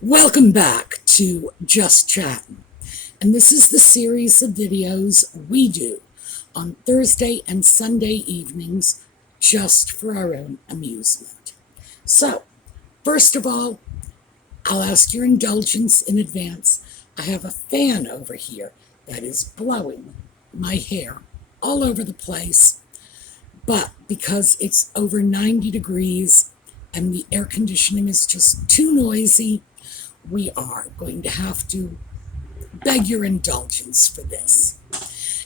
Welcome back to Just Chattin, and this is the series of videos we do on Thursday and Sunday evenings just for our own amusement. So, first of all, I'll ask your indulgence in advance. I have a fan over here that is blowing my hair all over the place, but because it's over 90 degrees and the air conditioning is just too noisy, we are going to have to beg your indulgence for this.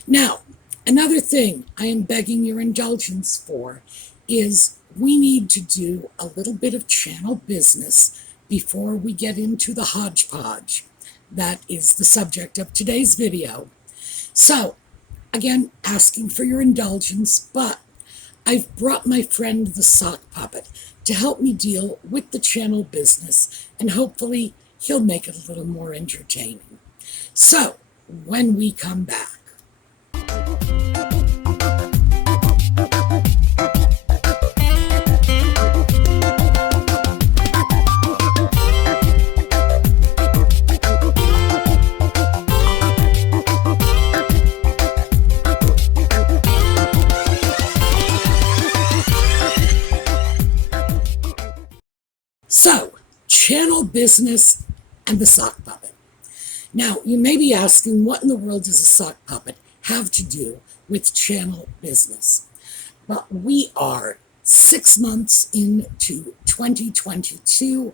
Now, another thing I am begging your indulgence for is we need to do a little bit of channel business before we get into the hodgepodge that is the subject of today's video. So, again, asking for your indulgence, but I've brought my friend the sock puppet to help me deal with the channel business, and hopefully he'll make it a little more entertaining. So, when we come back. So, channel business and the sock puppet. Now, you may be asking, what in the world does a sock puppet have to do with channel business? But we are 6 months into 2022,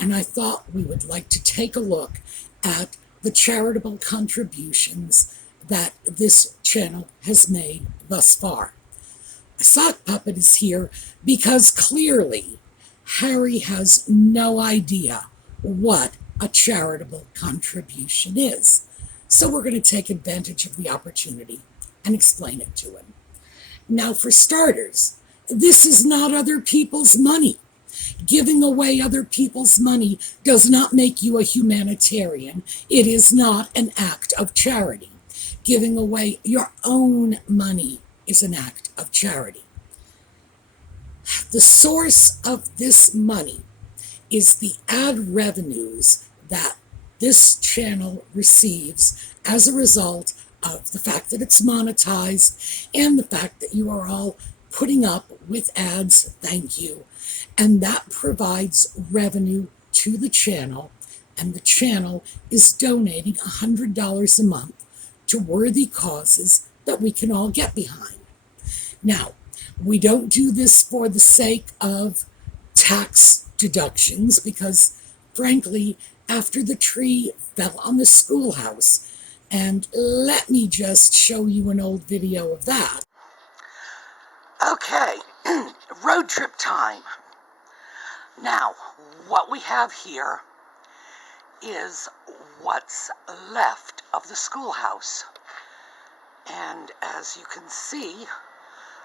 and I thought we would like to take a look at the charitable contributions that this channel has made thus far. A sock puppet is here because clearly Harry has no idea what a charitable contribution is. So we're going to take advantage of the opportunity and explain it to him. Now, for starters, this is not other people's money. Giving away other people's money does not make you a humanitarian. It is not an act of charity. Giving away your own money is an act of charity. The source of this money is the ad revenues that this channel receives as a result of the fact that it's monetized and the fact that you are all putting up with ads, thank you. And that provides revenue to the channel, and the channel is donating $100 a month to worthy causes that we can all get behind. Now, we don't do this for the sake of tax deductions because, frankly, after the tree fell on the schoolhouse, and let me just show you an old video of that. Okay, road trip time. Now, what we have here is what's left of the schoolhouse. And as you can see,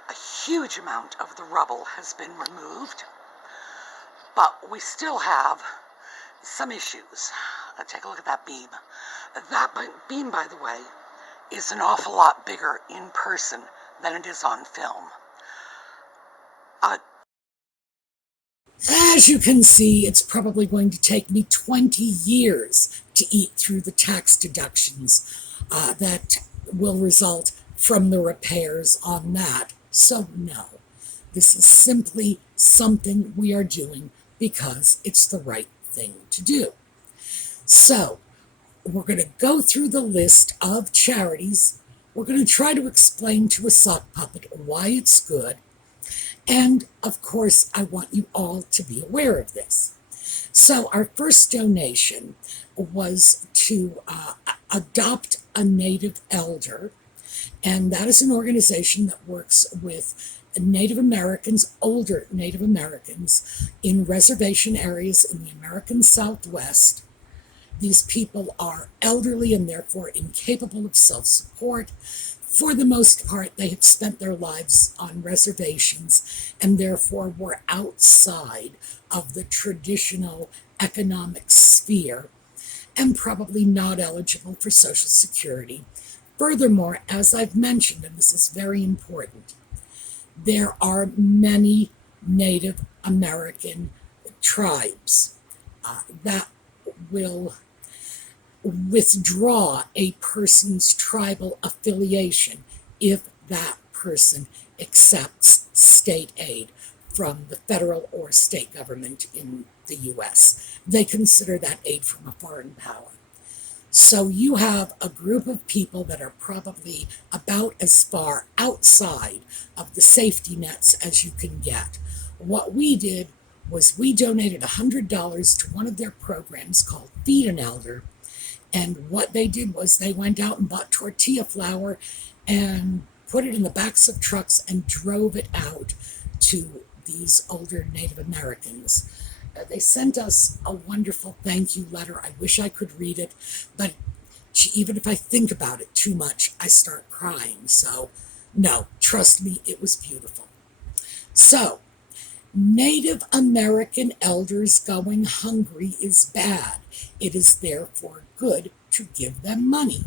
a huge amount of the rubble has been removed, but we still have some issues. Take a look at that beam. That beam, by the way, is an awful lot bigger in person than it is on film. As you can see, it's probably going to take me 20 years to eat through the tax deductions that will result from the repairs on that. So no, this is simply something we are doing because it's the right thing to do. So we're going to go through the list of charities. We're going to try to explain to a sock puppet why it's good. And of course, I want you all to be aware of this. So our first donation was to adopt a native elder. And that is an organization that works with Native Americans, older Native Americans, in reservation areas in the American Southwest. These people are elderly and therefore incapable of self-support. For the most part, they have spent their lives on reservations and therefore were outside of the traditional economic sphere and probably not eligible for Social Security. Furthermore, as I've mentioned, and this is very important, there are many Native American tribes that will withdraw a person's tribal affiliation if that person accepts state aid from the federal or state government in the US. They consider that aid from a foreign power. So you have a group of people that are probably about as far outside of the safety nets as you can get. What we did was we donated $100 to one of their programs called Feed an Elder. And what they did was they went out and bought tortilla flour and put it in the backs of trucks and drove it out to these older Native Americans. They sent us a wonderful thank you letter. I wish I could read it, but even if I think about it too much, I start crying. So, no, trust me, it was beautiful. So, Native American elders going hungry is bad. It is therefore good to give them money.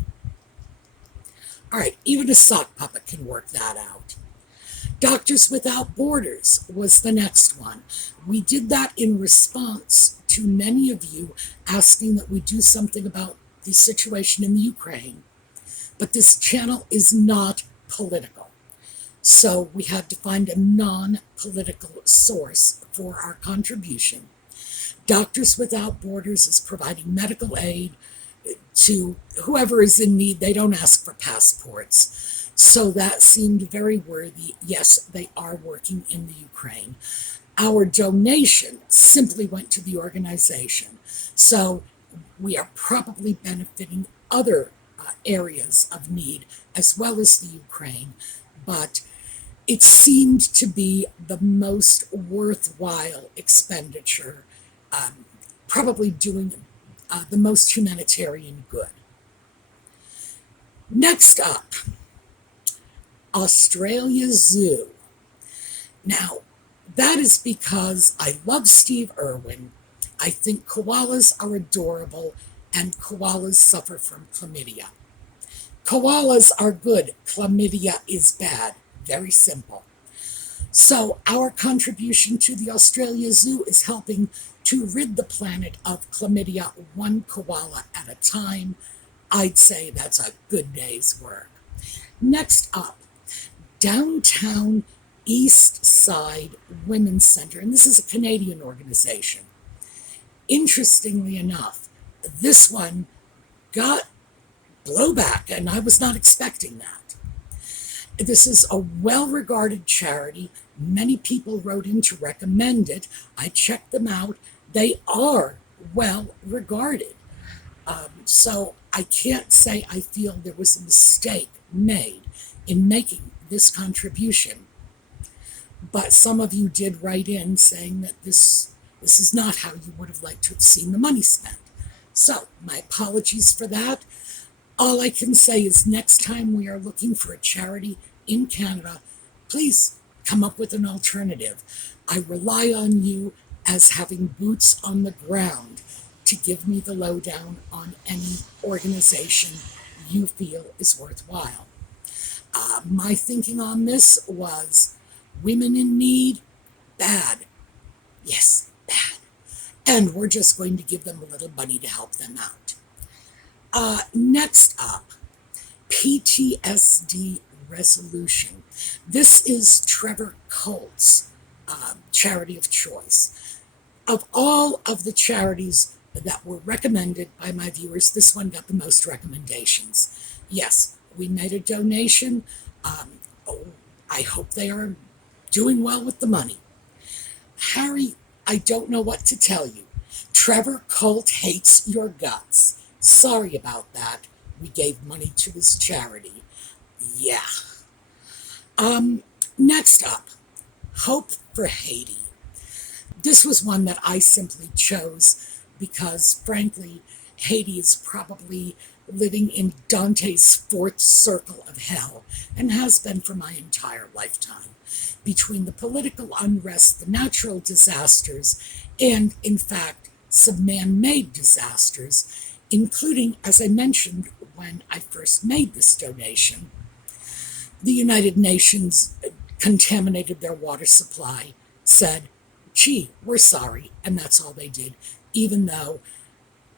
All right, even a sock puppet can work that out. Doctors Without Borders was the next one. We did that in response to many of you asking that we do something about the situation in the Ukraine. But this channel is not political. So we had to find a non-political source for our contribution. Doctors Without Borders is providing medical aid to whoever is in need. They don't ask for passports. So that seemed very worthy. Yes, they are working in the Ukraine. Our donation simply went to the organization. So we are probably benefiting other areas of need as well as the Ukraine. But it seemed to be the most worthwhile expenditure, probably doing the most humanitarian good. Next up, Australia Zoo. Now, that is because I love Steve Irwin. I think koalas are adorable, and koalas suffer from chlamydia. Koalas are good, chlamydia is bad. Very simple. So our contribution to the Australia Zoo is helping to rid the planet of chlamydia one koala at a time. I'd say that's a good day's work. Next up, Downtown East Side Women's Center, and this is a Canadian organization. Interestingly enough, this one got blowback, and I was not expecting that. This is a well-regarded charity. Many people wrote in to recommend it. I checked them out. They are well-regarded. So I can't say I feel there was a mistake made in making this contribution. But some of you did write in saying that this is not how you would have liked to have seen the money spent. So my apologies for that. All I can say is next time we are looking for a charity in Canada, please come up with an alternative. I rely on you as having boots on the ground to give me the lowdown on any organization you feel is worthwhile. My thinking on this was women in need, bad. Yes, bad. And we're just going to give them a little money to help them out. Next up, PTSD resolution. This is Trevor Colt's charity of choice. Of all of the charities that were recommended by my viewers, this one got the most recommendations. Yes, we made a donation. I hope they are doing well with the money. Harry, I don't know what to tell you. Trevor Colt hates your guts. Sorry about that. We gave money to his charity. Yeah. Next up, Hope for Haiti. This was one that I simply chose because, frankly, Haiti is probably living in Dante's fourth circle of hell, and has been for my entire lifetime, between the political unrest, the natural disasters, and, in fact, some man-made disasters, including, as I mentioned when I first made this donation, the United Nations contaminated their water supply, said, gee, we're sorry, and that's all they did, even though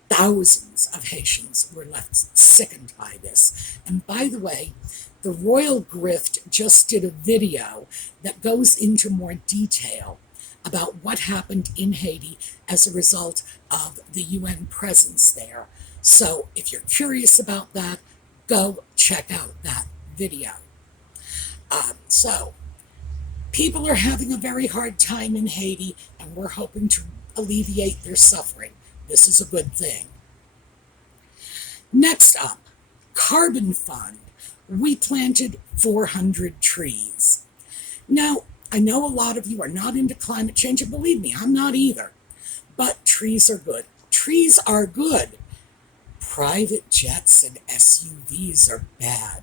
Thousands of Haitians were left sickened by this. And by the way, the Royal Grift just did a video that goes into more detail about what happened in Haiti as a result of the UN presence there. So if you're curious about that, go check out that video. So people are having a very hard time in Haiti, and we're hoping to alleviate their suffering. This is a good thing. Next up, Carbon Fund. We planted 400 trees. Now, I know a lot of you are not into climate change, and believe me, I'm not either. But trees are good. Trees are good. Private jets and SUVs are bad.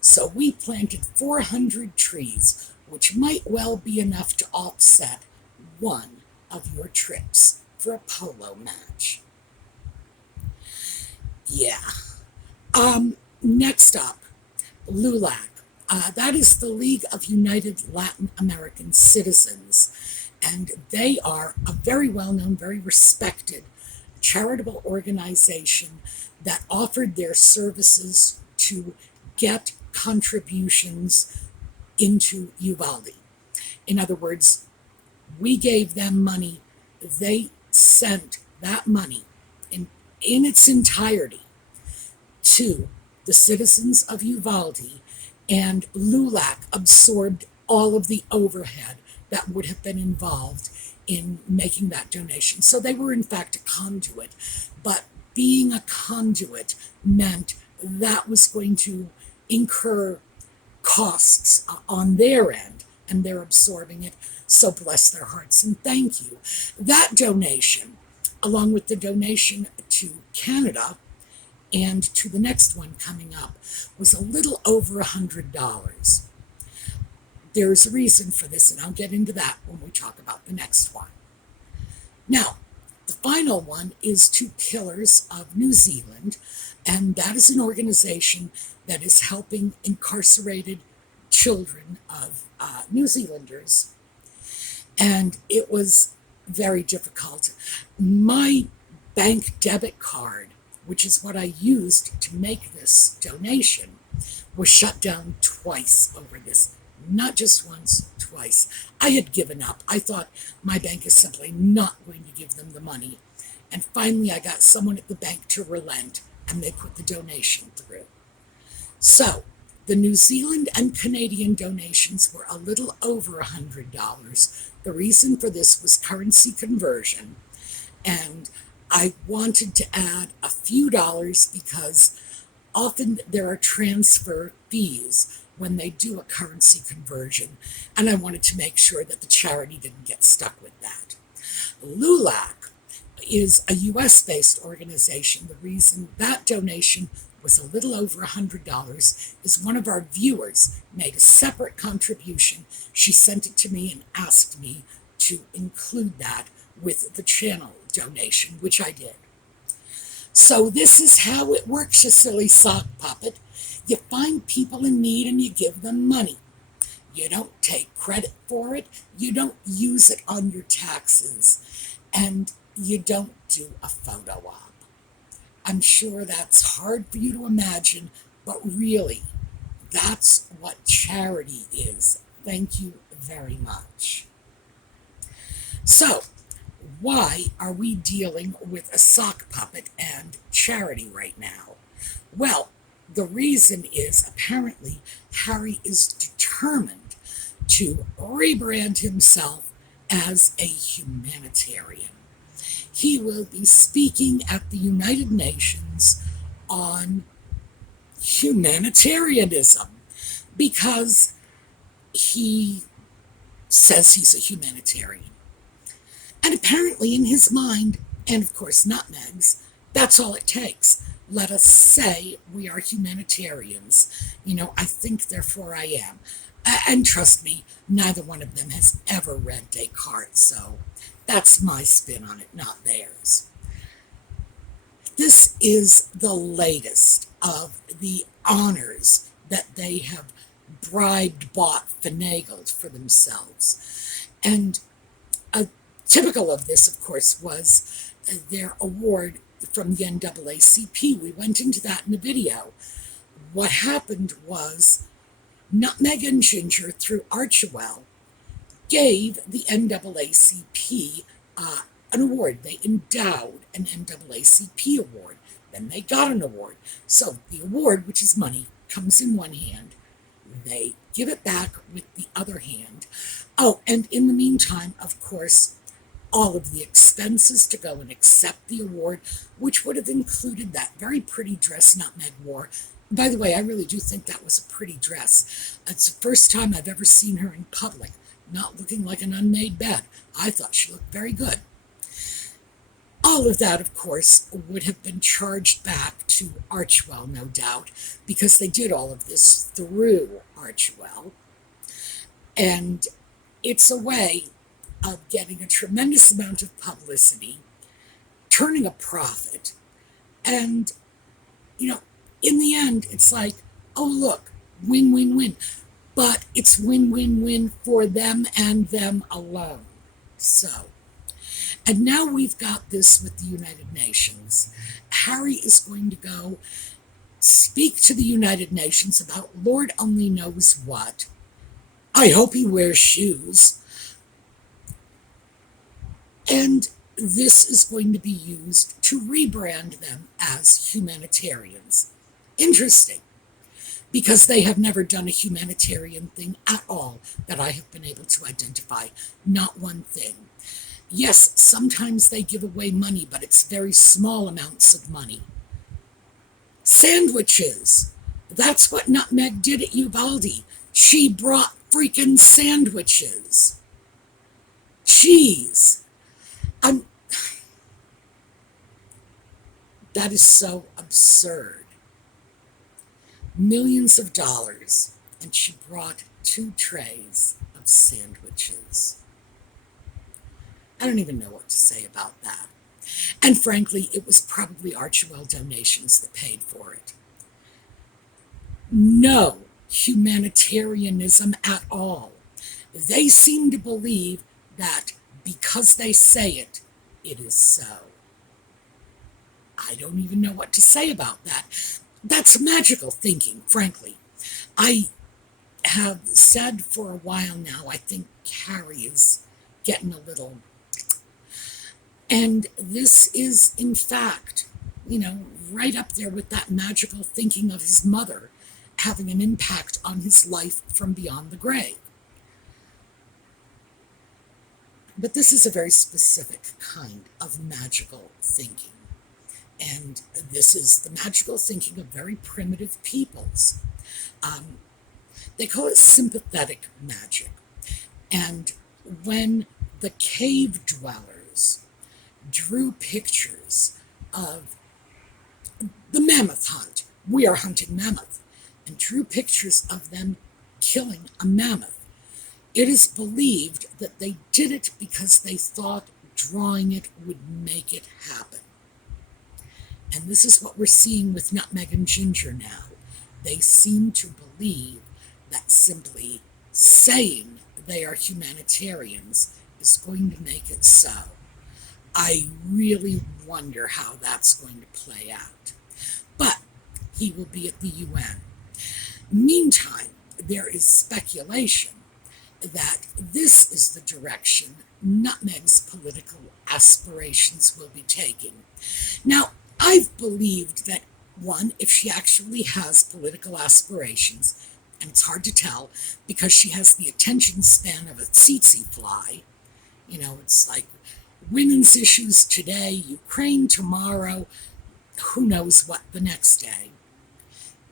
So we planted 400 trees, which might well be enough to offset one of your trips for a polo match. Yeah. Next up, LULAC. That is the League of United Latin American Citizens. And they are a very well-known, very respected charitable organization that offered their services to get contributions into Uvalde. In other words, we gave them money. They sent that money in its entirety to the citizens of Uvalde, and LULAC absorbed all of the overhead that would have been involved in making that donation. So they were in fact a conduit, but being a conduit meant that was going to incur costs on their end, and they're absorbing it. So bless their hearts and thank you. That donation, along with the donation to Canada and to the next one coming up, was a little over $100. There's a reason for this, and I'll get into that when we talk about the next one. Now, the final one is to Pillars of New Zealand, and that is an organization that is helping incarcerated children of New Zealanders. And it was very difficult. My bank debit card, which is what I used to make this donation, was shut down twice over this. Not just once, twice. I had given up. I thought my bank is simply not going to give them the money. And finally, I got someone at the bank to relent, and they put the donation through. So, the New Zealand and Canadian donations were a little over $100. The reason for this was currency conversion, and I wanted to add a few dollars because often there are transfer fees when they do a currency conversion, and I wanted to make sure that the charity didn't get stuck with that. LULAC is a US-based organization. The reason that donation was a little over $100 is one of our viewers made a separate contribution. She sent it to me and asked me to include that with the channel donation, which I did. So this is how it works, you silly sock puppet. You find people in need and you give them money. You don't take credit for it. You don't use it on your taxes. And you don't do a photo op. I'm sure that's hard for you to imagine, but really, that's what charity is. Thank you very much. So, why are we dealing with a sock puppet and charity right now? Well, the reason is apparently Harry is determined to rebrand himself as a humanitarian. He will be speaking at the United Nations on humanitarianism because he says he's a humanitarian. And apparently in his mind, and of course not Meg's, that's all it takes. Let us say we are humanitarians. I think, therefore I am. And trust me, neither one of them has ever read Descartes, so that's my spin on it, not theirs. This is the latest of the honors that they have bribed, bought, finagled for themselves. And typical of this, of course, was their award from the NAACP. We went into that in the video. What happened was Nutmeg and Ginger, through Archewell, gave the NAACP an award. They endowed an NAACP award. Then they got an award. So the award, which is money, comes in one hand. They give it back with the other hand. Oh, and in the meantime, of course, all of the expenses to go and accept the award, which would have included that very pretty dress Nutmeg wore. By the way, I really do think that was a pretty dress. It's the first time I've ever seen her in public, not looking like an unmade bed. I thought she looked very good. All of that, of course, would have been charged back to Archewell, no doubt, because they did all of this through Archewell. And it's a way of getting a tremendous amount of publicity, turning a profit, and, in the end, it's like, oh, look, win, win, win. But it's win, win, win for them and them alone. So, and now we've got this with the United Nations. Harry is going to go speak to the United Nations about Lord only knows what. I hope he wears shoes. And this is going to be used to rebrand them as humanitarians. Interesting, because they have never done a humanitarian thing at all that I have been able to identify. Not one thing. Yes, sometimes they give away money, but it's very small amounts of money. Sandwiches. That's what Nutmeg did at Uvalde. She brought freaking sandwiches. Cheese. That is so absurd. Millions of dollars, and she brought 2 trays of sandwiches. I don't even know what to say about that. And frankly, it was probably Archewell donations that paid for it. No humanitarianism at all. They seem to believe that because they say it, it is so. I don't even know what to say about that. That's magical thinking, frankly. I have said for a while now, I think Harry is getting a little... And this is, in fact, right up there with that magical thinking of his mother having an impact on his life from beyond the grave. But this is a very specific kind of magical thinking. And this is the magical thinking of very primitive peoples. They call it sympathetic magic. And when the cave dwellers drew pictures of the mammoth hunt, we are hunting mammoth, and drew pictures of them killing a mammoth, it is believed that they did it because they thought drawing it would make it happen. And this is what we're seeing with Nutmeg and Ginger now. They seem to believe that simply saying they are humanitarians is going to make it so. I really wonder how that's going to play out. But he will be at the UN. Meantime, there is speculation that this is the direction Nutmeg's political aspirations will be taking. Now, I've believed that, one, if she actually has political aspirations, and it's hard to tell because she has the attention span of a tsetse fly. It's like women's issues today, Ukraine tomorrow, who knows what the next day.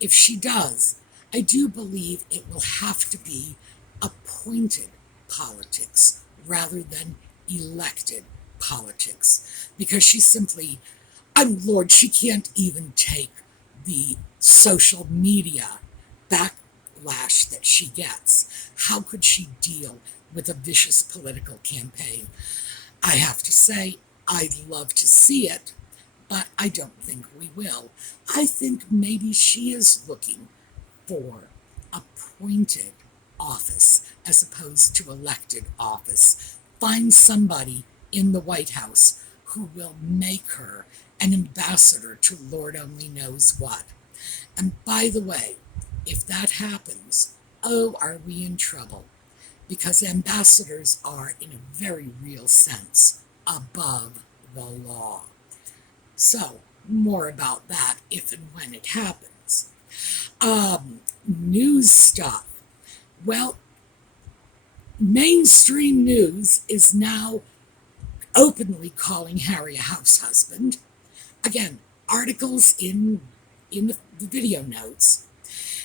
If she does, I do believe it will have to be appointed politics rather than elected politics, because she simply... Lord, she can't even take the social media backlash that she gets. How could she deal with a vicious political campaign? I have to say, I'd love to see it, but I don't think we will. I think maybe she is looking for appointed office as opposed to elected office. Find somebody in the White House who will make her an ambassador to Lord only knows what. And by the way, if that happens, oh, are we in trouble? Because ambassadors are, in a very real sense, above the law. So, more about that if and when it happens. News stuff. Well, mainstream news is now openly calling Harry a house husband. Again, articles in the video notes.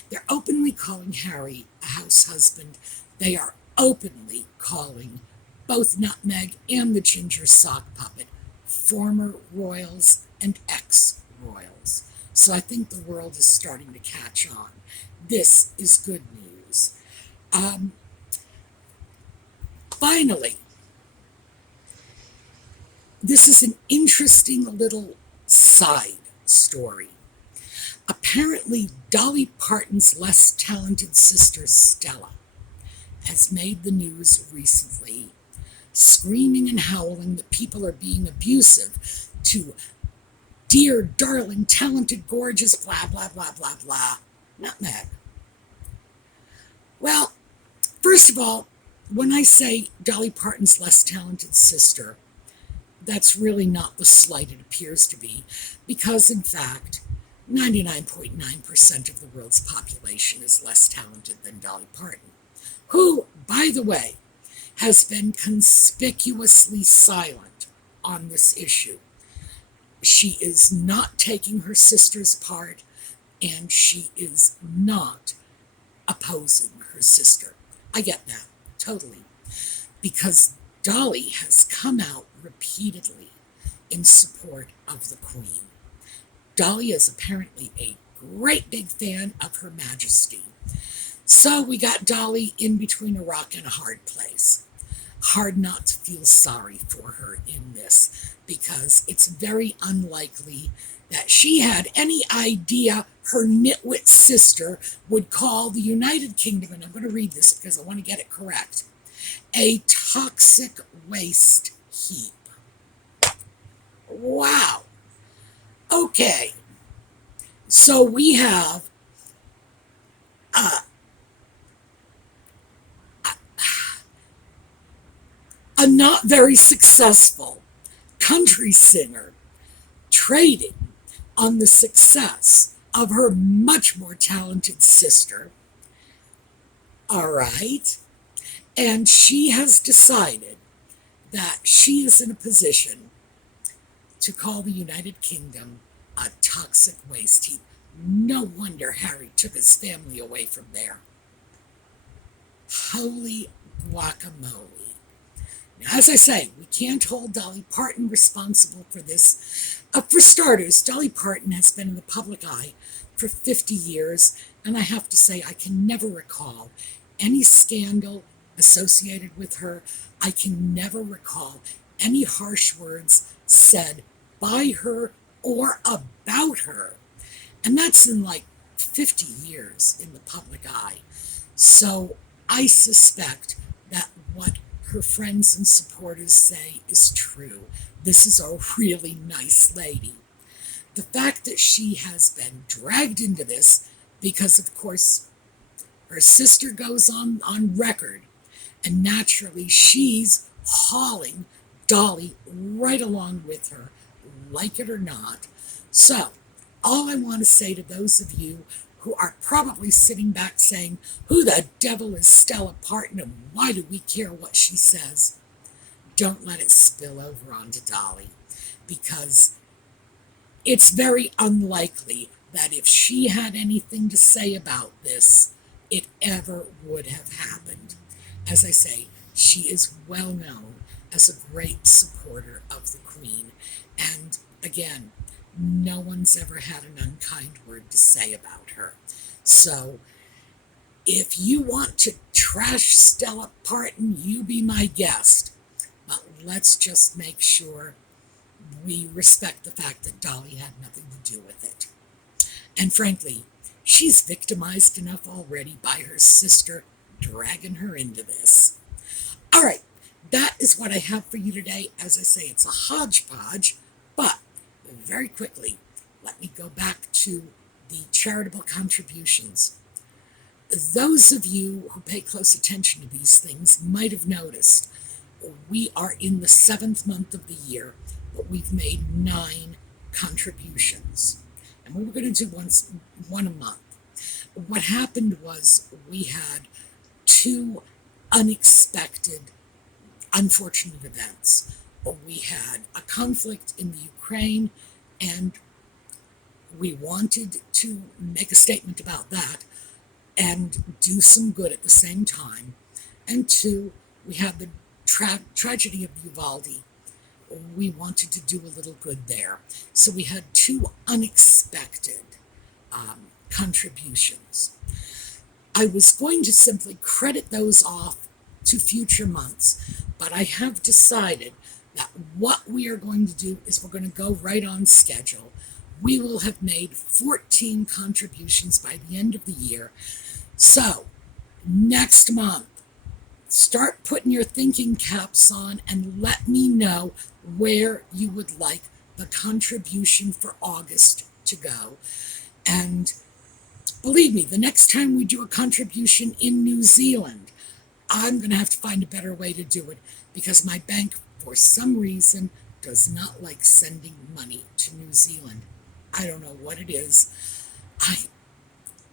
They're openly calling Harry a house husband. They are openly calling both Nutmeg and the Ginger Sock Puppet former royals and ex-royals. So I think the world is starting to catch on. This is good news. Finally, this is an interesting little side story. Apparently, Dolly Parton's less talented sister Stella has made the news recently, screaming and howling that people are being abusive to dear, darling, talented, gorgeous, blah, blah, blah, blah, blah, Nutmeg. Well, first of all, when I say Dolly Parton's less talented sister, that's really not the slight it appears to be, because in fact, 99.9% of the world's population is less talented than Dolly Parton, who, by the way, has been conspicuously silent on this issue. She is not taking her sister's part, and she is not opposing her sister. I get that, totally. Because Dolly has come out repeatedly in support of the Queen. Dolly is apparently a great big fan of Her Majesty. So we got Dolly in between a rock and a hard place. Hard not to feel sorry for her in this, because it's very unlikely that she had any idea her nitwit sister would call the United Kingdom, and I'm going to read this because I want to get it correct, a toxic waste heap. Wow. Okay. So we have a not very successful country singer trading on the success of her much more talented sister. All right. And she has decided that she is in a position to call the United Kingdom a toxic waste heap. No wonder Harry took his family away from there. Holy guacamole. Now, as I say, we can't hold Dolly Parton responsible for this. For starters, Dolly Parton has been in the public eye for 50 years, and I have to say I can never recall any scandal associated with her. I can never recall any harsh words said by her or about her. And that's in like 50 years in the public eye. So I suspect that what her friends and supporters say is true. This is a really nice lady. The fact that she has been dragged into this because, of course, her sister goes on record, and naturally she's hauling Dolly right along with her, like it or not. So, all I want to say to those of you who are probably sitting back saying, who the devil is Stella Parton and why do we care what she says? Don't let it spill over onto Dolly, because it's very unlikely that if she had anything to say about this, it ever would have happened. As I say, she is well known as a great supporter of the Queen, and again, no one's ever had an unkind word to say about her. So, if you want to trash Stella Parton, you be my guest. But let's just make sure we respect the fact that Dolly had nothing to do with it. And frankly, she's victimized enough already by her sister dragging her into this. All right, that is what I have for you today. As I say, it's a hodgepodge, but very quickly, let me go back to the charitable contributions. Those of you who pay close attention to these things might have noticed we are in the 7th month of the year, but we've made 9 contributions. And we were going to do one a month. What happened was we had 2 unexpected, unfortunate events. We had a conflict in the Ukraine, and we wanted to make a statement about that and do some good at the same time. And 2, we had the tragedy of Uvalde. We wanted to do a little good there. So we had 2 unexpected contributions. I was going to simply credit those off to future months, but I have decided that what we are going to do is we're going to go right on schedule. We will have made 14 contributions by the end of the year. So, next month, start putting your thinking caps on and let me know where you would like the contribution for August to go. And believe me, the next time we do a contribution in New Zealand, I'm going to have to find a better way to do it because my bank, for some reason, does not like sending money to New Zealand. I don't know what it is.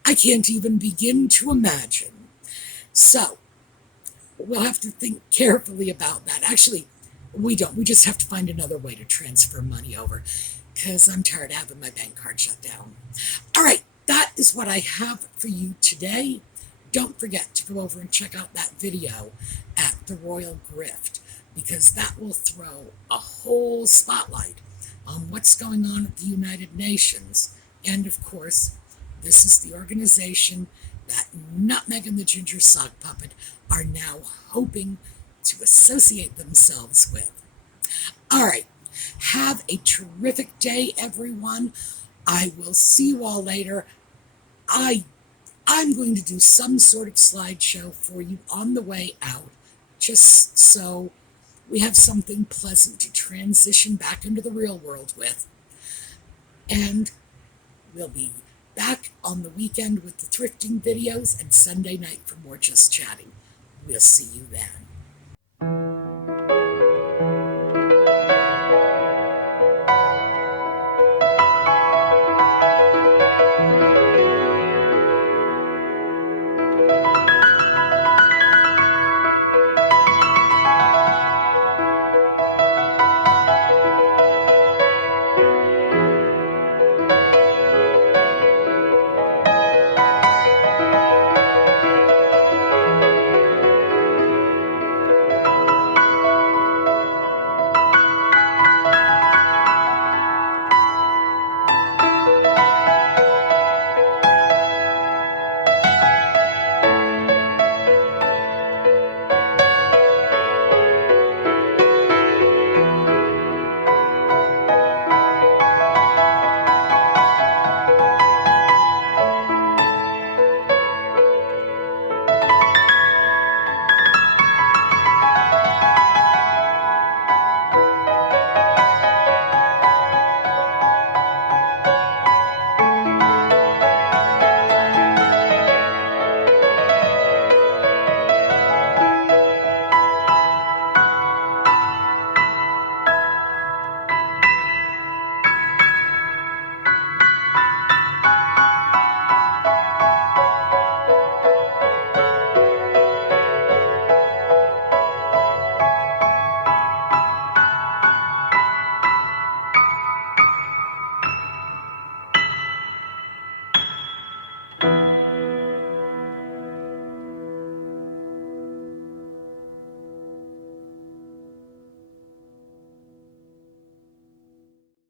I can't even begin to imagine. So, we'll have to think carefully about that. Actually, we don't. We just have to find another way to transfer money over because I'm tired of having my bank card shut down. All right, that is what I have for you today. Don't forget to go over and check out that video at the Royal Grift because that will throw a whole spotlight on what's going on at the United Nations. And of course, this is the organization that Nutmeg and the Ginger Sock Puppet are now hoping to associate themselves with. All right, have a terrific day, everyone. I will see you all later. I'm going to do some sort of slideshow for you on the way out, just so we have something pleasant to transition back into the real world with. And we'll be back on the weekend with the thrifting videos and Sunday night for more Just Chatting. We'll see you then.